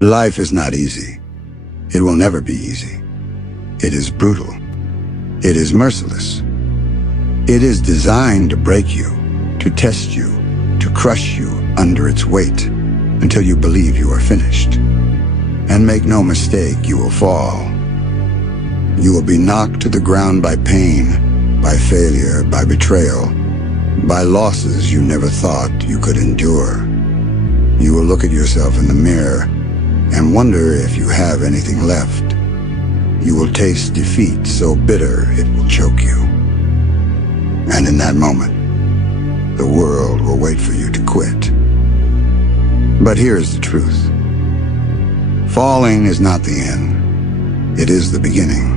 Life is not easy. It will never be easy. It is brutal. It is merciless. It is designed to break you, to test you, to crush you under its weight until you believe you are finished. And make no mistake, you will fall. You will be knocked to the ground by pain, by failure, by betrayal, by losses you never thought you could endure. You will look at yourself in the mirror and wonder if you have anything left. You will taste defeat so bitter it will choke you. And in that moment, the world will wait for you to quit. But here is the truth. Falling is not the end. It is the beginning.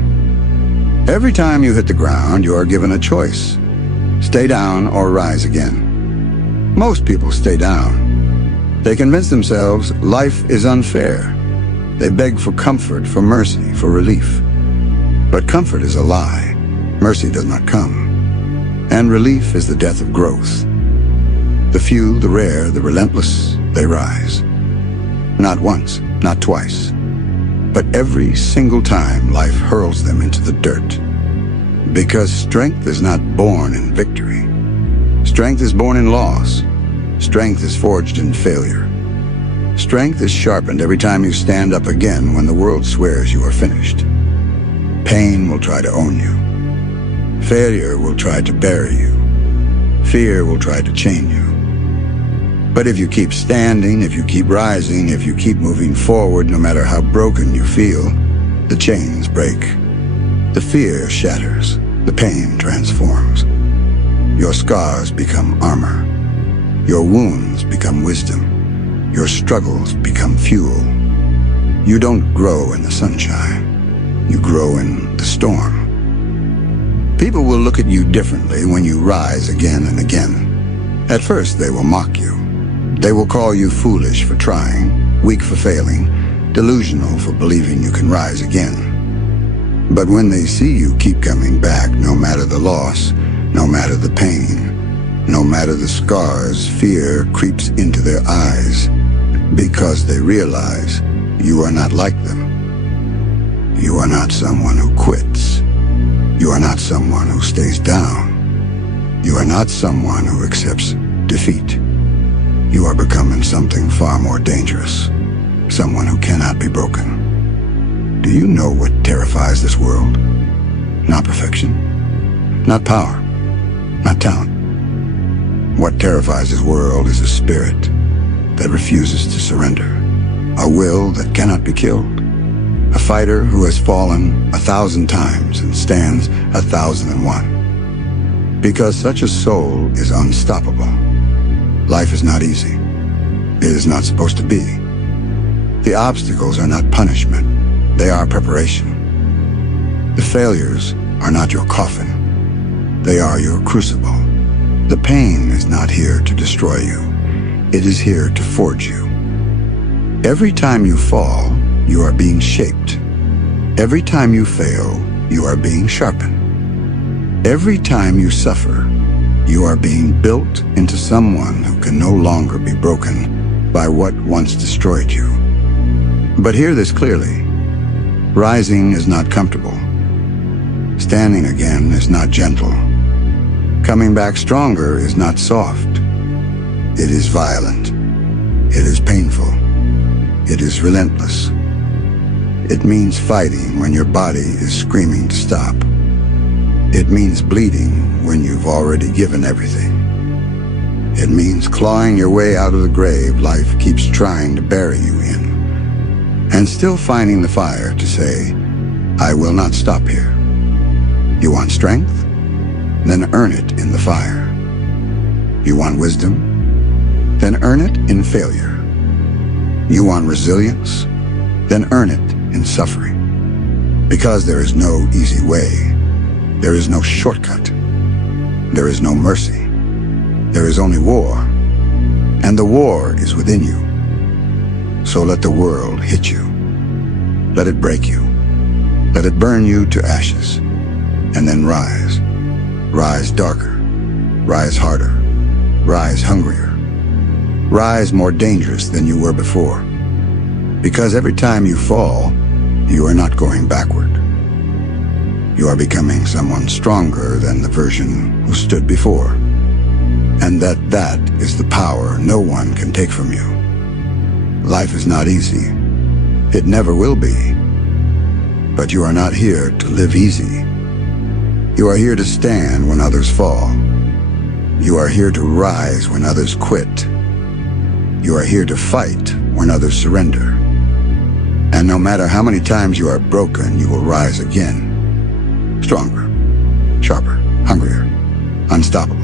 Every time you hit the ground, you are given a choice. Stay down or rise again. Most people stay down. They convince themselves life is unfair. They beg for comfort, for mercy, for relief. But comfort is a lie. Mercy does not come. And relief is the death of growth. The few, the rare, the relentless, they rise. Not once, not twice, but every single time life hurls them into the dirt. Because strength is not born in victory. Strength is born in loss. Strength is forged in failure. Strength is sharpened every time you stand up again when the world swears you are finished. Pain will try to own you. Failure will try to bury you. Fear will try to chain you. But if you keep standing, if you keep rising, if you keep moving forward, no matter how broken you feel, the chains break. The fear shatters. The pain transforms. Your scars become armor. Your wounds become wisdom. Your struggles become fuel. You don't grow in the sunshine. You grow in the storm. People will look at you differently when you rise again and again. At first, they will mock you. They will call you foolish for trying, weak for failing, delusional for believing you can rise again. But when they see you keep coming back, no matter the loss, no matter the pain, no matter the scars, fear creeps into their eyes because they realize you are not like them. You are not someone who quits. You are not someone who stays down. You are not someone who accepts defeat. You are becoming something far more dangerous, someone who cannot be broken. Do you know what terrifies this world? Not perfection, not power, not talent. What terrifies this world is a spirit that refuses to surrender, a will that cannot be killed, a fighter who has fallen 1,000 times and stands 1,001. Because such a soul is unstoppable. Life is not easy. It is not supposed to be. The obstacles are not punishment. They are preparation. The failures are not your coffin. They are your crucible. The pain is not here to destroy you. It is here to forge you. Every time you fall, you are being shaped. Every time you fail, you are being sharpened. Every time you suffer, you are being built into someone who can no longer be broken by what once destroyed you. But hear this clearly. Rising is not comfortable. Standing again is not gentle. Coming back stronger is not soft. It is violent. It is painful. It is relentless. It means fighting when your body is screaming to stop. It means bleeding when you've already given everything. It means clawing your way out of the grave life keeps trying to bury you in, and still finding the fire to say, I will not stop here. You want strength? Then earn it in the fire. You want wisdom? Then earn it in failure. You want resilience? Then earn it in suffering. Because there is no easy way. There is no shortcut. There is no mercy. There is only war. And the war is within you. So let the world hit you. Let it break you. Let it burn you to ashes. And then rise. Rise darker. Rise harder. Rise hungrier. Rise more dangerous than you were before. Because every time you fall, you are not going backward. You are becoming someone stronger than the version who stood before. And that is the power no one can take from you. Life is not easy. It never will be. But you are not here to live easy. You are here to stand when others fall. You are here to rise when others quit. You are here to fight when others surrender. And no matter how many times you are broken, you will rise again. Stronger, sharper, hungrier, unstoppable.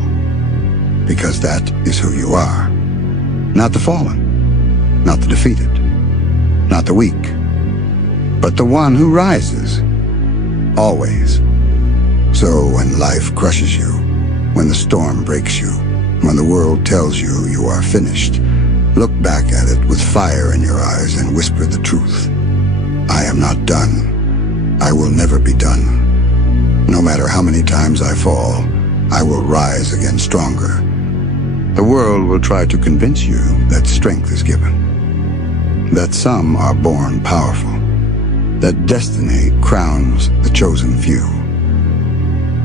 Because that is who you are. Not the fallen, not the defeated, not the weak, but the one who rises, always. So when life crushes you, when the storm breaks you, when the world tells you you are finished, look back at it with fire in your eyes and whisper the truth. I am not done. I will never be done. No matter how many times I fall, I will rise again stronger. The world will try to convince you that strength is given, that some are born powerful, that destiny crowns the chosen few.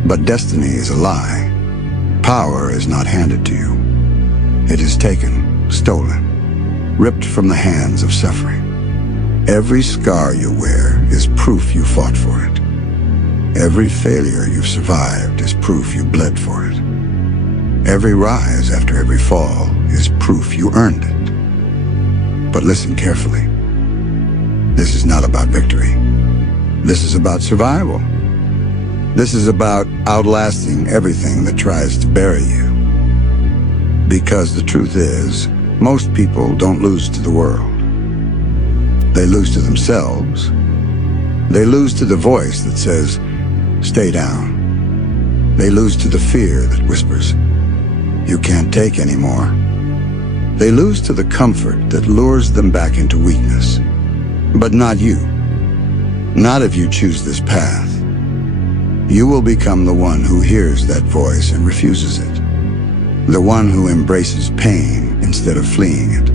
But destiny is a lie. Power is not handed to you. It is taken, stolen, ripped from the hands of suffering. Every scar you wear is proof you fought for it. Every failure you've survived is proof you bled for it. Every rise after every fall is proof you earned it. But listen carefully. This is not about victory. This is about survival. This is about outlasting everything that tries to bury you. Because the truth is, most people don't lose to the world. They lose to themselves. They lose to the voice that says, stay down. They lose to the fear that whispers, you can't take anymore. They lose to the comfort that lures them back into weakness. But not you. Not if you choose this path. You will become the one who hears that voice and refuses it. The one who embraces pain instead of fleeing it.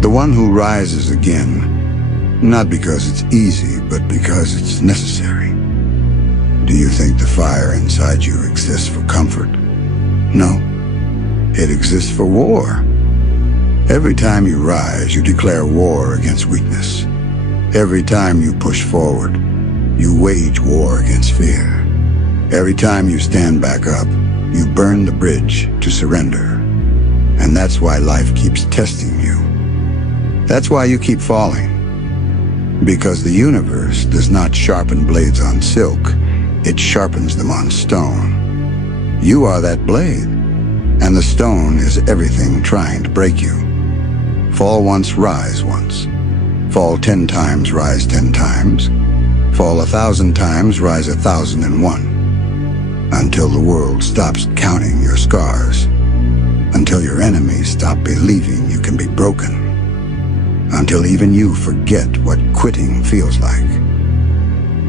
The one who rises again, not because it's easy, but because it's necessary. Do you think the fire inside you exists for comfort? No, it exists for war. Every time you rise, you declare war against weakness. Every time you push forward, you wage war against fear. Every time you stand back up, you burn the bridge to surrender. And that's why life keeps testing you. That's why you keep falling. Because the universe does not sharpen blades on silk, it sharpens them on stone. You are that blade, and the stone is everything trying to break you. Fall once, rise once. Fall 10 times, rise 10 times. Fall 1,000 times, rise 1,001. Until the world stops counting your scars. Until your enemies stop believing you can be broken. Until even you forget what quitting feels like.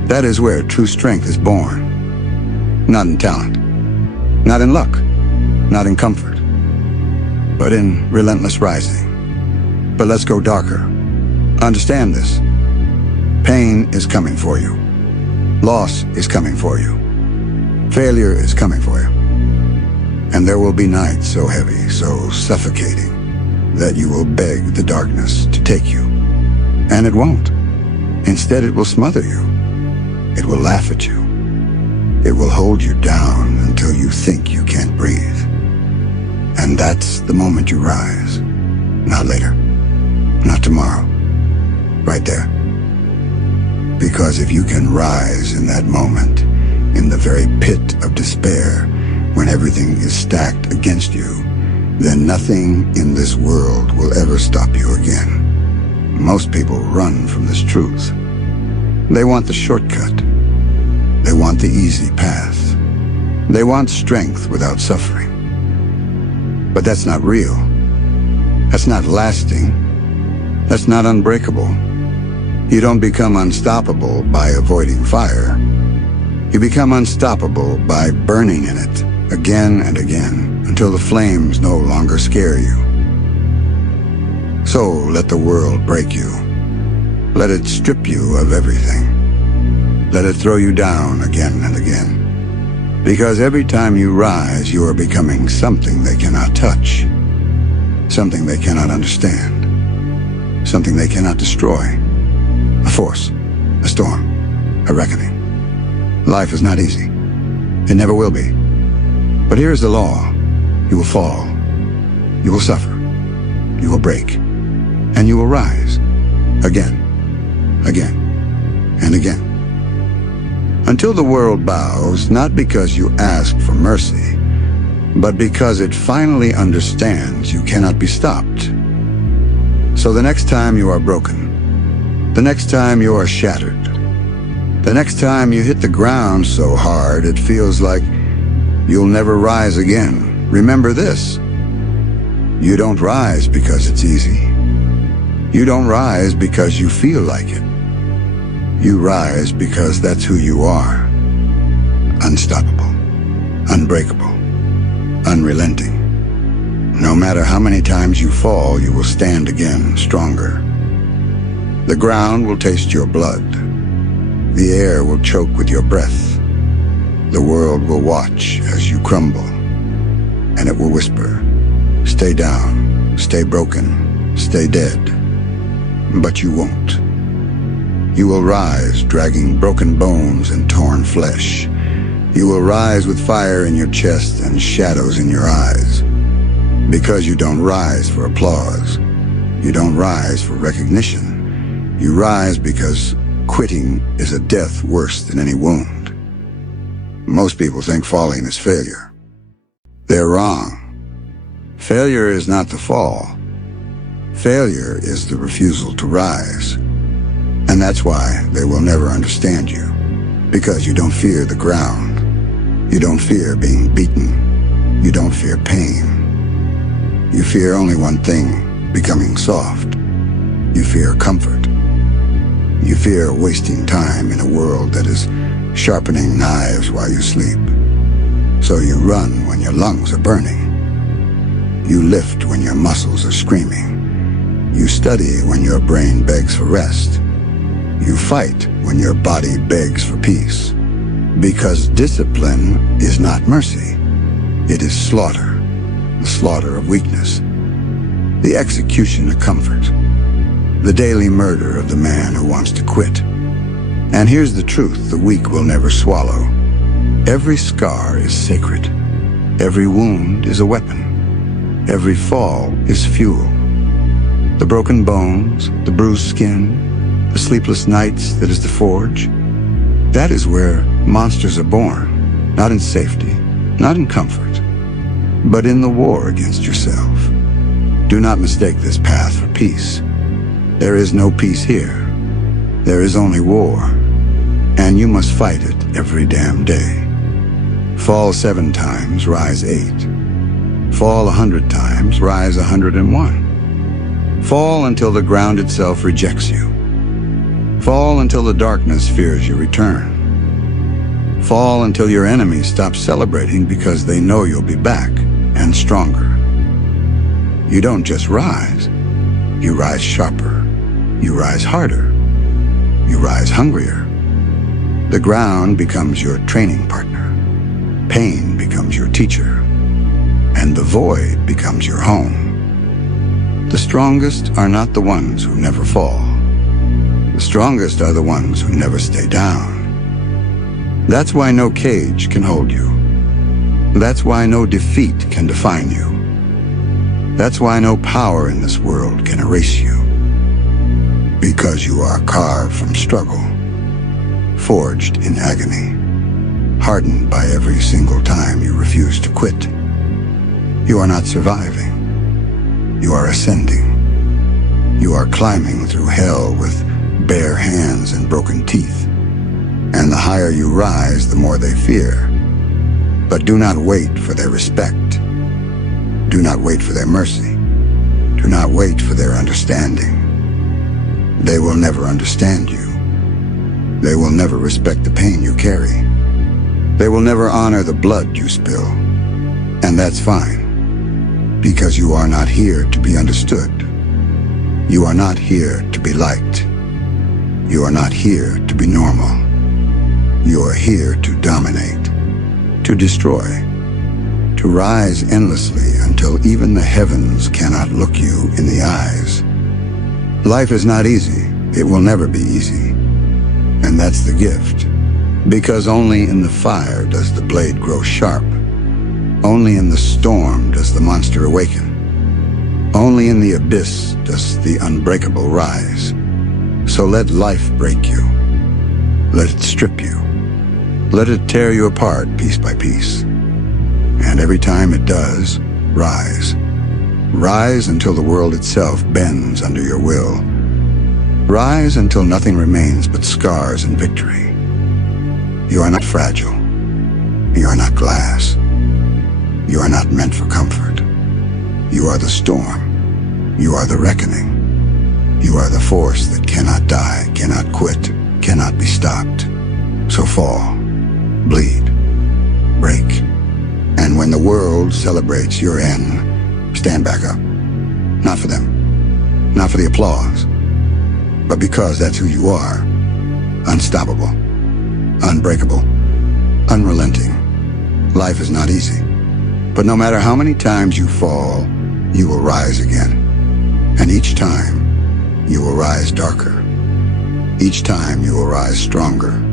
That is where true strength is born. Not in talent, not in luck, not in comfort, but in relentless rising. But let's go darker. Understand this. Pain is coming for you. Loss is coming for you. Failure is coming for you. And there will be nights so heavy, so suffocating, that you will beg the darkness to take you. And it won't. Instead, it will smother you. It will laugh at you. It will hold you down until you think you can't breathe. And that's the moment you rise. Not later. Not tomorrow. Right there. Because if you can rise in that moment, in the very pit of despair, when everything is stacked against you, then nothing in this world will ever stop you again. Most people run from this truth. They want the shortcut. They want the easy path. They want strength without suffering. But that's not real. That's not lasting. That's not unbreakable. You don't become unstoppable by avoiding fire. You become unstoppable by burning in it again and again until the flames no longer scare you. So let the world break you. Let it strip you of everything. Let it throw you down again and again. Because every time you rise, you are becoming something they cannot touch, something they cannot understand, something they cannot destroy. A force, a storm, a reckoning. Life is not easy. It never will be. But here is the law. You will fall. You will suffer. You will break. And you will rise. Again. Again. And again. Until the world bows, not because you asked for mercy, but because it finally understands you cannot be stopped. So the next time you are broken, the next time you are shattered, the next time you hit the ground so hard it feels like you'll never rise again, remember this. You don't rise because it's easy. You don't rise because you feel like it. You rise because that's who you are. Unstoppable, unbreakable, unrelenting. No matter how many times you fall, you will stand again stronger. The ground will taste your blood. The air will choke with your breath. The world will watch as you crumble, and it will whisper, stay down, stay broken, stay dead. But you won't. You will rise, dragging broken bones and torn flesh. You will rise with fire in your chest and shadows in your eyes. Because you don't rise for applause. You don't rise for recognition. You rise because quitting is a death worse than any wound. Most people think falling is failure. They're wrong. Failure is not the fall. Failure is the refusal to rise. And that's why they will never understand you. Because you don't fear the ground. You don't fear being beaten. You don't fear pain. You fear only one thing, becoming soft. You fear comfort. You fear wasting time in a world that is sharpening knives while you sleep. So you run when your lungs are burning. You lift when your muscles are screaming. You study when your brain begs for rest. You fight when your body begs for peace. Because discipline is not mercy. It is slaughter, the slaughter of weakness, the execution of comfort, the daily murder of the man who wants to quit. And here's the truth the weak will never swallow. Every scar is sacred. Every wound is a weapon. Every fall is fuel. The broken bones, the bruised skin, the sleepless nights that is the forge, that is where monsters are born, not in safety, not in comfort, but in the war against yourself. Do not mistake this path for peace. There is no peace here. There is only war, and you must fight it every damn day. Fall 7 times, rise 8. Fall 100 times, rise 101. Fall until the ground itself rejects you. Fall until the darkness fears your return. Fall until your enemies stop celebrating because they know you'll be back and stronger. You don't just rise. You rise sharper. You rise harder. You rise hungrier. The ground becomes your training partner. Pain becomes your teacher. And the void becomes your home. The strongest are not the ones who never fall. The strongest are the ones who never stay down. That's why no cage can hold you. That's why no defeat can define you. That's why no power in this world can erase you. Because you are carved from struggle, forged in agony, hardened by every single time you refuse to quit. You are not surviving. You are ascending. You are climbing through hell with bare hands and broken teeth. And the higher you rise, the more they fear. But do not wait for their respect. Do not wait for their mercy. Do not wait for their understanding. They will never understand you. They will never respect the pain you carry. They will never honor the blood you spill. And that's fine, because you are not here to be understood. You are not here to be liked. You are not here to be normal. You are here to dominate, to destroy, to rise endlessly until even the heavens cannot look you in the eyes. Life is not easy. It will never be easy. And that's the gift. Because only in the fire does the blade grow sharp. Only in the storm does the monster awaken. Only in the abyss does the unbreakable rise. So let life break you. Let it strip you. Let it tear you apart piece by piece. And every time it does, rise. Rise until the world itself bends under your will. Rise until nothing remains but scars and victory. You are not fragile. You are not glass. You are not meant for comfort. You are the storm. You are the reckoning. You are the force that cannot die, cannot quit, cannot be stopped. So fall, bleed, break. And when the world celebrates your end, stand back up. Not for them, not for the applause, but because that's who you are. Unstoppable, unbreakable, unrelenting. Life is not easy, but no matter how many times you fall, you will rise again. And each time, you will rise darker. Each time you will rise stronger.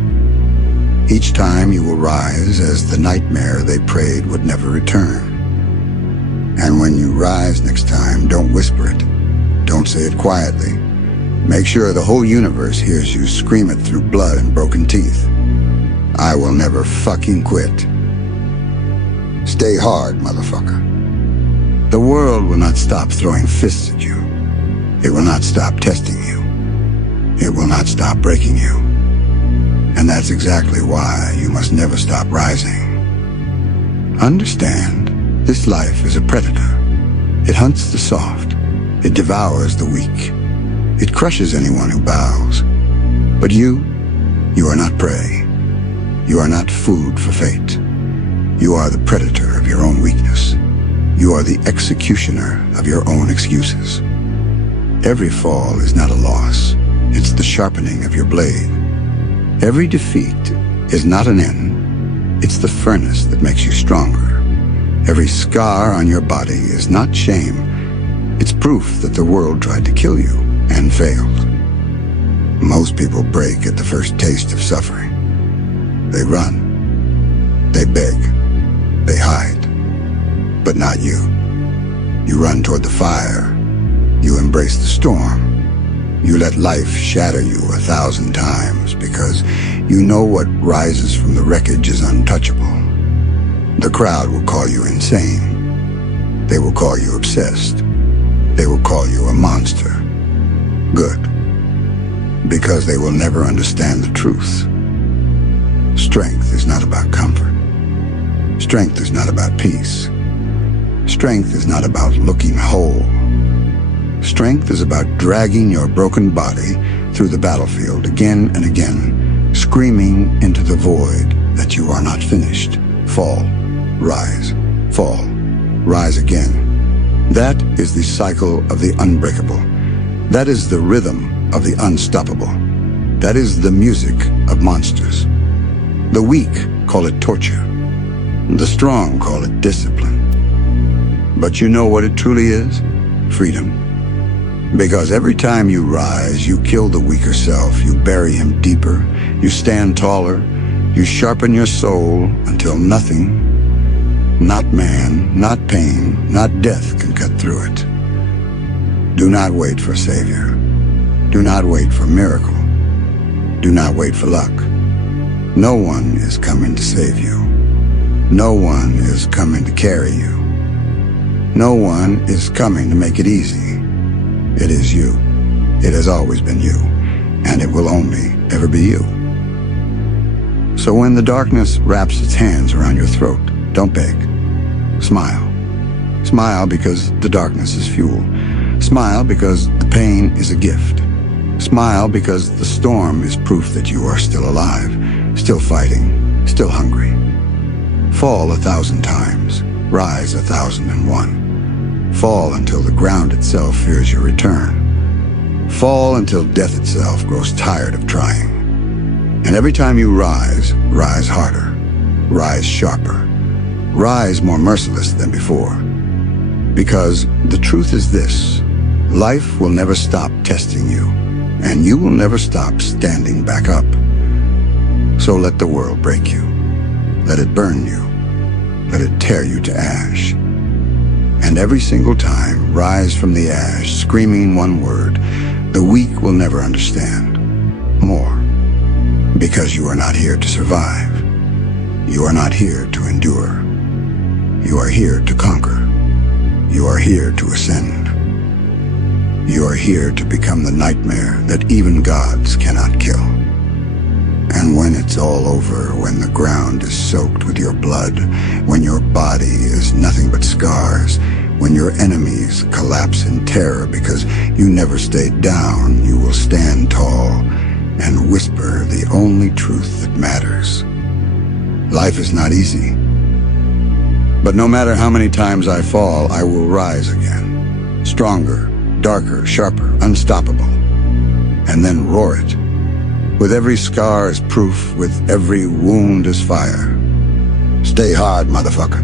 Each time you will rise as the nightmare they prayed would never return. And when you rise next time, don't whisper it. Don't say it quietly. Make sure the whole universe hears you scream it through blood and broken teeth. I will never fucking quit. Stay hard, motherfucker. The world will not stop throwing fists at you. It will not stop testing you. It will not stop breaking you. And that's exactly why you must never stop rising. Understand, this life is a predator. It hunts the soft. It devours the weak. It crushes anyone who bows. But you are not prey. You are not food for fate. You are the predator of your own weakness. You are the executioner of your own excuses. Every fall is not a loss. It's the sharpening of your blade. Every defeat is not an end. It's the furnace that makes you stronger. Every scar on your body is not shame. It's proof that the world tried to kill you and failed. Most people break at the first taste of suffering. They run. They beg. They hide. But not you. You run toward the fire. You embrace the storm. You let life shatter you 1,000 times because you know what rises from the wreckage is untouchable. The crowd will call you insane. They will call you obsessed. They will call you a monster. Good. Because they will never understand the truth. Strength is not about comfort. Strength is not about peace. Strength is not about looking whole. Strength is about dragging your broken body through the battlefield again and again, screaming into the void that you are not finished. Fall, rise, fall, rise again. That is the cycle of the unbreakable. That is the rhythm of the unstoppable. That is the music of monsters. The weak call it torture. The strong call it discipline. But you know what it truly is? Freedom. Because every time you rise, you kill the weaker self, you bury him deeper, you stand taller, you sharpen your soul until nothing, not man, not pain, not death can cut through it. Do not wait for a savior. Do not wait for a miracle. Do not wait for luck. No one is coming to save you. No one is coming to carry you. No one is coming to make it easy. It is you. It has always been you, and it will only ever be you. So when the darkness wraps its hands around your throat, don't beg. Smile. Smile because the darkness is fuel. Smile because the pain is a gift. Smile because the storm is proof that you are still alive, still fighting, still hungry. Fall 1,000 times, rise 1,001. Fall until the ground itself fears your return. Fall until death itself grows tired of trying. And every time you rise, rise harder, rise sharper, rise more merciless than before. Because the truth is this: life will never stop testing you, and you will never stop standing back up. So let the world break you. Let it burn you. Let it tear you to ash. And every single time, rise from the ash, screaming one word the weak will never understand: more. Because you are not here to survive. You are not here to endure. You are here to conquer. You are here to ascend. You are here to become the nightmare that even gods cannot kill. And when it's all over, when the ground is soaked with your blood, when your body is nothing but scars, when your enemies collapse in terror because you never stayed down, you will stand tall and whisper the only truth that matters. Life is not easy. But no matter how many times I fall, I will rise again. Stronger, darker, sharper, unstoppable. And then roar it. With every scar as proof, with every wound as fire. Stay hard, motherfucker.